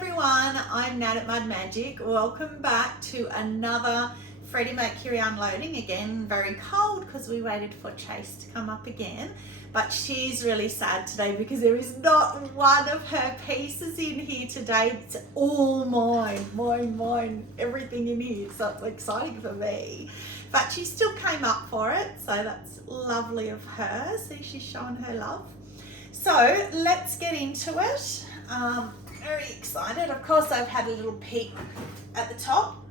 everyone, I'm Nat at Mud Magic. Welcome back to another Freddie Mercury unloading. Again, very cold because we waited for Chase to come up again. But she's really sad today because there is not one of her pieces in here today. It's all mine, everything in here. So it's exciting for me. But she still came up for it, so that's lovely of her. See, she's showing her love. So let's get into it. Very excited. Of course, I've had a little peek at the top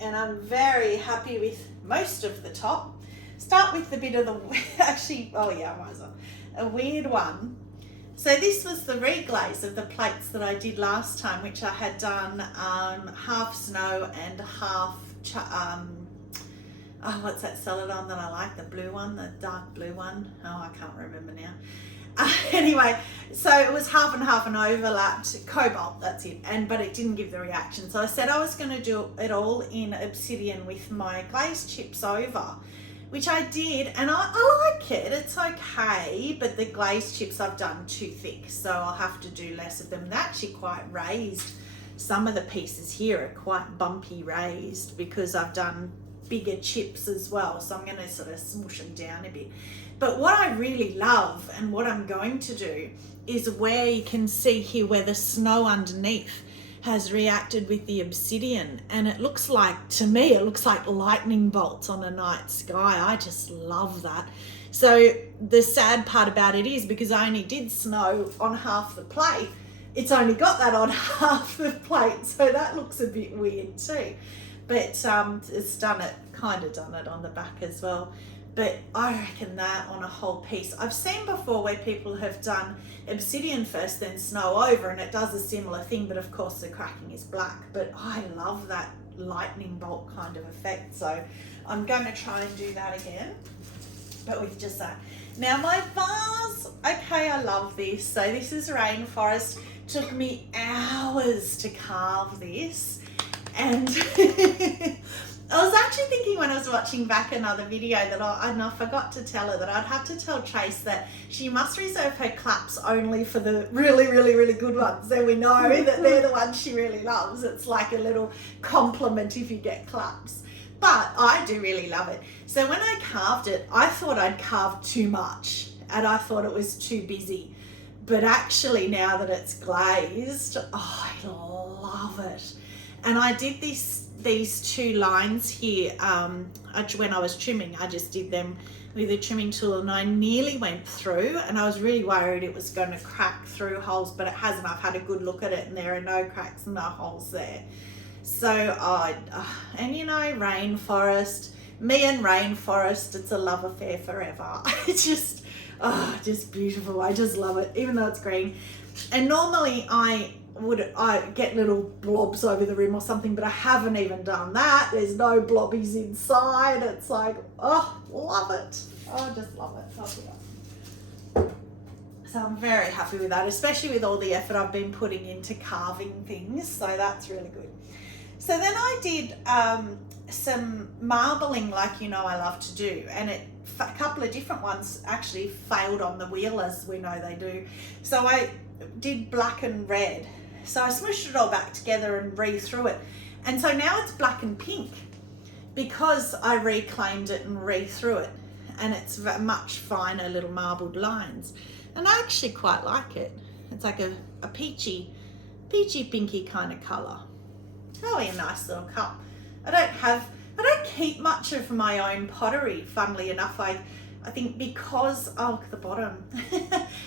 and I'm very happy with most of the top. Start with the bit of the, actually, oh yeah, I might as well. A weird one. So this was the reglaze of the plates that I did last time, which I had done half snow and half, oh, what's that celadon that I like? The blue one, the dark blue one. Oh, I can't remember now. Anyway, so it was half and half and overlapped cobalt, that's it, but it didn't give the reaction. So I said I was going to do it all in obsidian with my glaze chips over, which I did, and I like it, it's okay, but the glaze chips I've done too thick, so I'll have to do less of them. They're actually quite raised. Some of the pieces here are quite bumpy raised because I've done bigger chips as well, so I'm going to sort of smush them down a bit. But what I really love and what I'm going to do is where you can see here where the snow underneath has reacted with the obsidian, and it looks like, to me, it looks like lightning bolts on a night sky. I just love that. So the sad part about it is because I only did snow on half the plate, it's only got that on half the plate, so that looks a bit weird too. But it's done it, kind of done it on the back as well. But I reckon that on a whole piece. I've seen before where people have done obsidian first, then snow over, and it does a similar thing, but of course the cracking is black. But I love that lightning bolt kind of effect. So I'm going to try and do that again, but with just that. Now my vase, okay, I love this. So this is Rainforest. Took me hours to carve this. And I was actually thinking when I was watching back another video that I forgot to tell her that I'd have to tell Chase that she must reserve her claps only for the really, really, really good ones. So we know that they're the ones she really loves. It's like a little compliment if you get claps. But I do really love it. So when I carved it, I thought I'd carved too much and I thought it was too busy. But actually now that it's glazed, oh, I love it. And I did these two lines here when I was trimming. I just did them with a trimming tool and I nearly went through, and I was really worried it was going to crack through holes, but it hasn't. I've had a good look at it and there are no cracks and no holes there. So and you know, Rainforest, me and Rainforest, it's a love affair forever. It's just beautiful. I just love it, even though it's green. And normally I get little blobs over the rim or something, but I haven't even done that. There's no blobbies inside. It's like, oh, love it. Oh, I just love it. So I'm very happy with that, especially with all the effort I've been putting into carving things. So that's really good. So then I did some marbling, like you know I love to do, and a couple of different ones actually failed on the wheel, as we know they do. So I did black and red. So I smushed it all back together and re-threw it. And so now it's black and pink because I reclaimed it and re-threw it. And it's much finer little marbled lines. And I actually quite like it. It's like a peachy pinky kind of colour. Oh, a nice little cup. I don't keep much of my own pottery, funnily enough. I think because, oh, the bottom,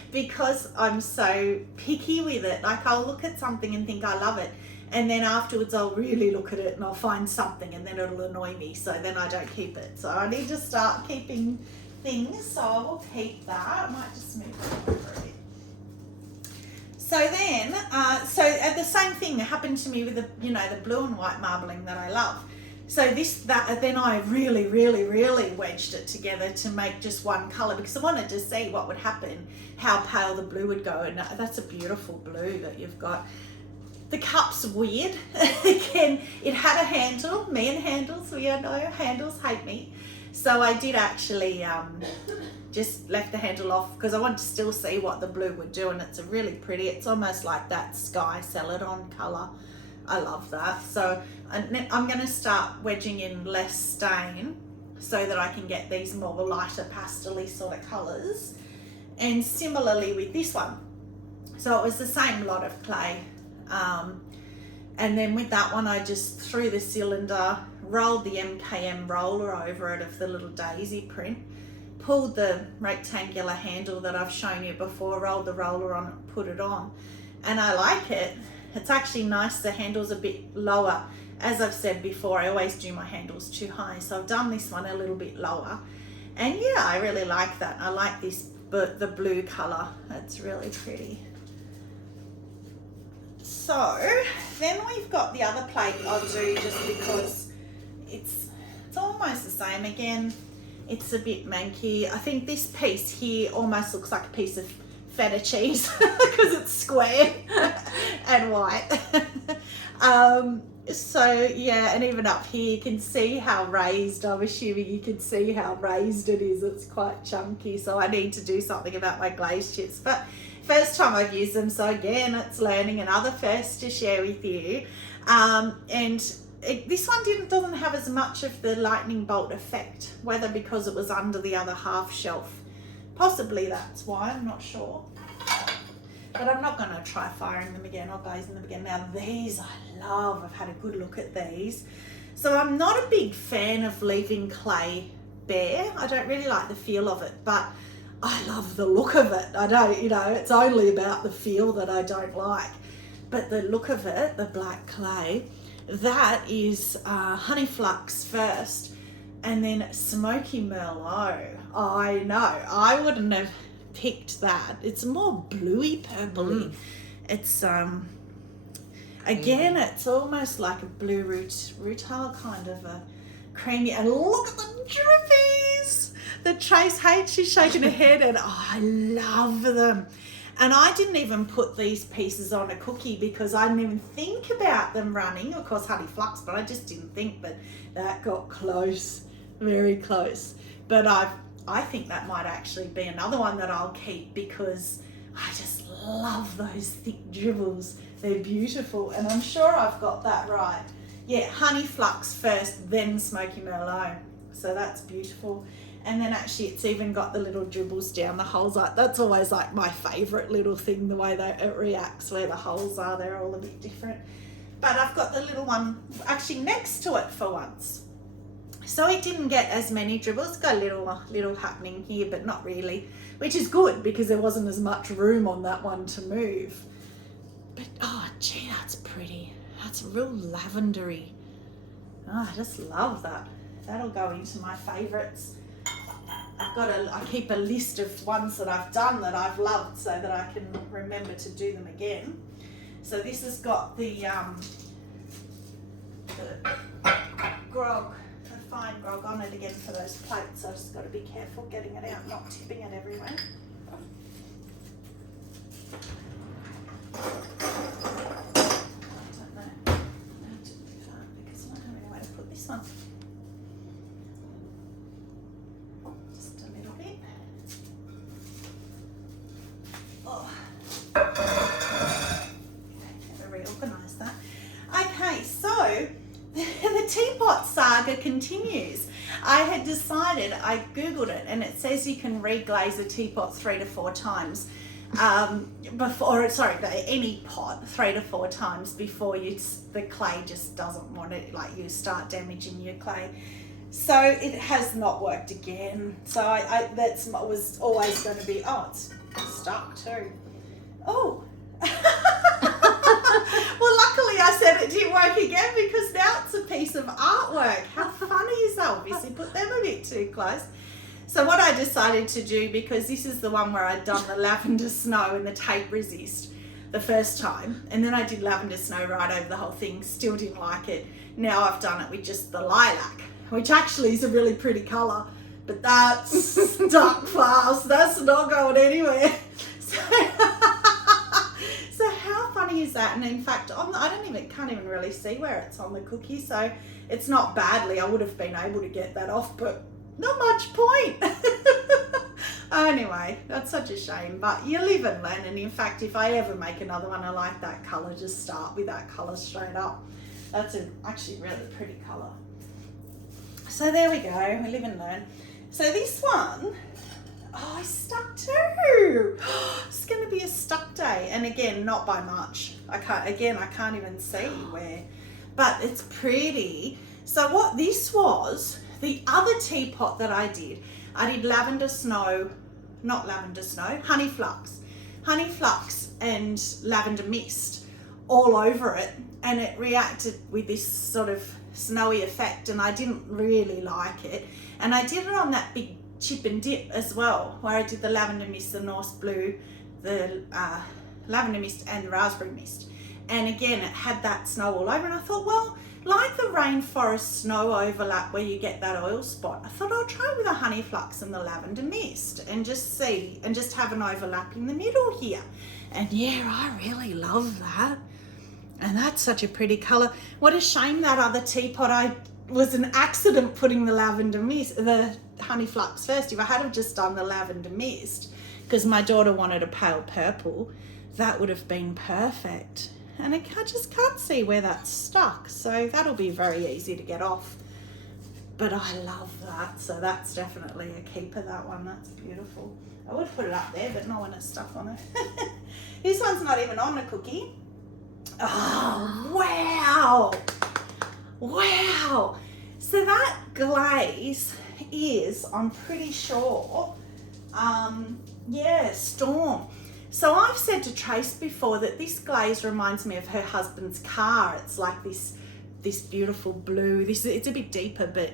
because I'm so picky with it. Like I'll look at something and think I love it, and then afterwards I'll really look at it and I'll find something and then it'll annoy me, so then I don't keep it. So I need to start keeping things, so I will keep that. I might just move it over a bit. So then, the same thing happened to me with the blue and white marbling that I love. So then I really, really, really wedged it together to make just one colour because I wanted to see what would happen, how pale the blue would go. And that's a beautiful blue that you've got. The cup's weird. Again, it had a handle. Me and handles, we know handles hate me. So I did actually just left the handle off because I want to still see what the blue would do, and it's a really pretty, it's almost like that sky celadon colour. I love that. So I'm going to start wedging in less stain so that I can get these more lighter pastel-y sort of colours. And similarly with this one. So it was the same lot of clay. And then with that one, I just threw the cylinder, rolled the MKM roller over it of the little daisy print, pulled the rectangular handle that I've shown you before, rolled the roller on it, put it on. And I like it. It's actually nice. The handle's a bit lower. As I've said before, I always do my handles too high. So I've done this one a little bit lower. And yeah, I really like that. I like this, but the blue colour, it's really pretty. So then we've got the other plate I'll do just because it's almost the same again. It's a bit manky. I think this piece here almost looks like a piece of feta cheese because it's square and white. So yeah, and even up here you can see how raised, I'm assuming you can see how raised it is. It's quite chunky, so I need to do something about my glaze chips. But first time I've used them, so again, it's learning, another first to share with you. This one doesn't have as much of the lightning bolt effect, whether because it was under the other half shelf. Possibly that's why, I'm not sure. But I'm not going to try firing them again or glazing them again. Now these I love. I've had a good look at these. So I'm not a big fan of leaving clay bare. I don't really like the feel of it, but I love the look of it. I don't, it's only about the feel that I don't like. But the look of it, the black clay, that is honey flux first and then smoky merlot. I know, I wouldn't have picked that. It's more bluey purpley. It's again, it's almost like a blue rutile kind of a creamy, and look at the drippies that Trace hates. She's shaking her head, and I love them. And I didn't even put these pieces on a cookie because I didn't even think about them running. Of course, honey flux, but I just didn't think. But that got close, very close. But I think that might actually be another one that I'll keep because I just love those thick dribbles. They're beautiful, and I'm sure I've got that right. Yeah, honey flux first, then smoky merlot. So that's beautiful. And then actually it's even got the little dribbles down the holes. That's always like my favourite little thing, the way that it reacts where the holes are. They're all a bit different. But I've got the little one actually next to it for once. So it didn't get as many dribbles. Got a little happening here, but not really, which is good because there wasn't as much room on that one to move. But oh gee, that's pretty. That's real lavendery. Oh, I just love that. That'll go into my favourites. I keep a list of ones that I've done that I've loved so that I can remember to do them again. So this has got the grog, the fine grog on it again for those plates. I've just got to be careful getting it out, not tipping it everywhere. I don't know. I need to move that because I don't have any way to put this one. Just a little bit. Oh. Never reorganise that. Okay, so the teapot saga continues. I had decided, I googled it, and it says you can reglaze a teapot 3 to 4 times any pot 3 to 4 times before the clay just doesn't want it, like you start damaging your clay. So it has not worked again. So that was always going to be, oh, it's stuck too. Oh. Well, luckily I said it didn't work again because now it's a piece of artwork. How funny is that? Obviously put them a bit too close. So what I decided to do, because this is the one where I'd done the Lavender Snow and the tape resist the first time, and then I did Lavender Snow right over the whole thing, still didn't like it. Now I've done it with just the lilac, which actually is a really pretty colour, but that's stuck fast. That's not going anywhere. So how funny is that? And in fact, can't even really see where it's on the cookie, so it's not badly. I would have been able to get that off, but not much point. Anyway, that's such a shame, but you live and learn. And in fact, if I ever make another one, I like that colour, just start with that colour straight up. That's actually really pretty colour. So there we go, we live and learn. So this one, oh, I stuck too. It's going to be a stuck day. And again, not by much. I can't even see where, but it's pretty. So what this was, the other teapot that I did Lavender Snow, not Lavender Snow, Honey Flux and Lavender Mist all over it. And it reacted with this sort of snowy effect, and I didn't really like it. And I did it on that big chip and dip as well, where I did the Lavender Mist, the Norse Blue, the Lavender Mist and the Raspberry Mist. And again, it had that snow all over, and I thought, well, like the Rainforest snow overlap where you get that oil spot, I thought I'll try with a Honey Flux and the Lavender Mist and just see, and just have an overlap in the middle here. And yeah, I really love that. And that's such a pretty colour. What a shame that other teapot was an accident putting the Lavender Mist, the Honey Flux first. If I had have just done the Lavender Mist, because my daughter wanted a pale purple, that would have been perfect. And I just can't see where that's stuck. So that'll be very easy to get off. But I love that. So that's definitely a keeper, that one. That's beautiful. I would put it up there, but no one has stuck on it. This one's not even on a cookie. Oh, wow. Wow. So that glaze is, I'm pretty sure, yeah, Storm. So I've said to Trace before that this glaze reminds me of her husband's car. It's like this beautiful blue. It's a bit deeper, but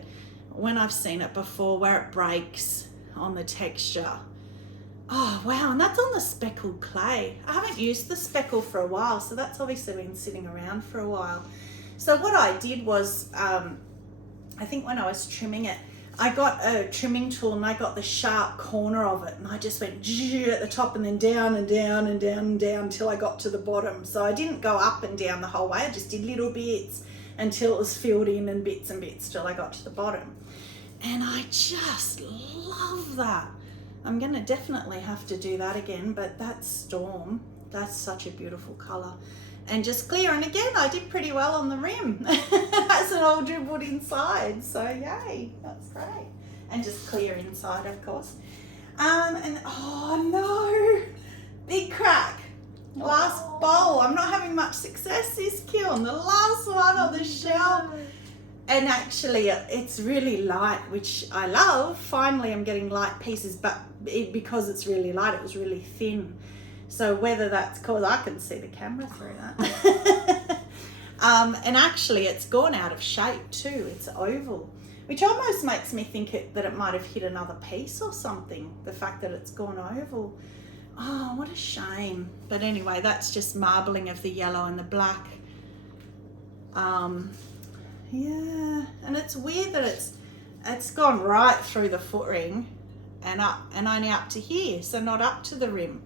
when I've seen it before where it breaks on the texture. Oh, wow, and that's on the speckled clay. I haven't used the speckle for a while, so that's obviously been sitting around for a while. So what I did was, I think when I was trimming it, I got a trimming tool and I got the sharp corner of it, and I just went at the top and then down and down and down and down until I got to the bottom. So I didn't go up and down the whole way. I just did little bits until it was filled in, and bits till I got to the bottom. And I just love that. I'm going to definitely have to do that again, but that's Storm. That's such a beautiful colour. And just clear, and again, I did pretty well on the rim. That's an all dribbled inside, so yay, that's great. And just clear inside, of course. And oh no, big crack. Last bowl. I'm not having much success this kiln. The last one on the shelf. And actually, it's really light, which I love. Finally, I'm getting light pieces, but because it's really light, it was really thin. So whether that's because I can see the camera through that. And actually, it's gone out of shape too. It's oval, which almost makes me think that it might have hit another piece or something, the fact that it's gone oval. Oh, what a shame. But anyway, that's just marbling of the yellow and the black. Yeah, and it's weird that it's gone right through the foot ring and up, and only up to here, so not up to the rim.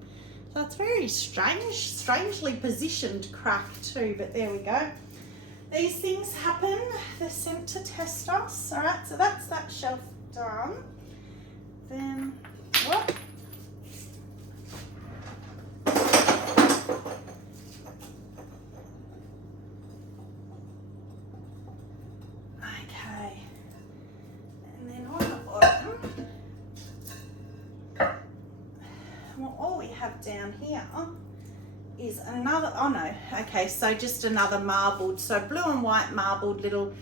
So it's very strangely positioned crack too, but there we go. These things happen. They're sent to test us. All right, so that's that shelf done. Then what? Okay. And then on the bottom, well, all we have down here is another, oh no, okay, so just another marbled, so blue and white marbled little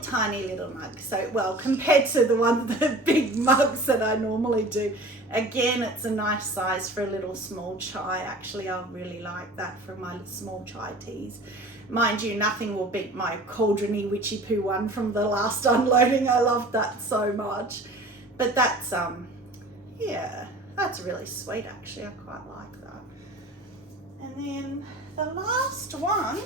tiny little mug. So, well, compared to the big mugs that I normally do, again, it's a nice size for a little small chai. Actually, I really like that for my small chai teas. Mind you, nothing will beat my cauldrony witchy poo one from the last unloading. I loved that so much. But that's, yeah, that's really sweet actually. I quite like that. And then the last one,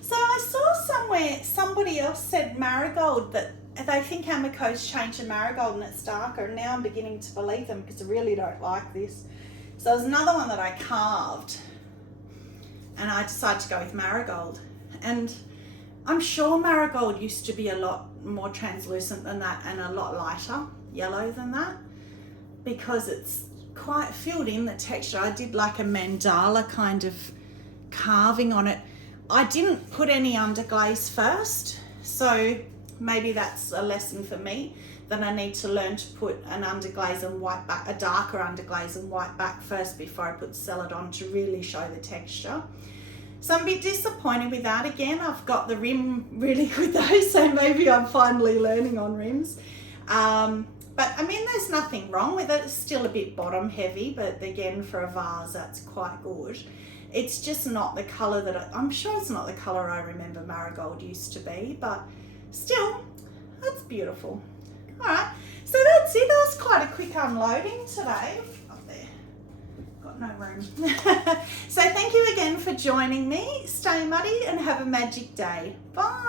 so I saw somewhere somebody else said Marigold, that they think Amaco's changed to Marigold and it's darker, and now I'm beginning to believe them because I really don't like this. So there's another one that I carved and I decided to go with Marigold, and I'm sure Marigold used to be a lot more translucent than that and a lot lighter yellow than that. because it's quite filled in, the texture. I did like a mandala kind of carving on it. I didn't put any underglaze first, so maybe that's a lesson for me, that I need to learn to put an underglaze and white back, a darker underglaze and white back first before I put Celadon on to really show the texture. So I'm a bit disappointed with that. Again, I've got the rim really good though, so maybe I'm finally learning on rims. But I mean, there's nothing wrong with it. It's still a bit bottom heavy, but again, for a vase, that's quite good. It's just not the colour that I'm sure it's not the colour I remember Marigold used to be, but still, that's beautiful. All right, so that's it. That was quite a quick unloading today. Up there, got no room. So thank you again for joining me. Stay muddy and have a magic day. Bye.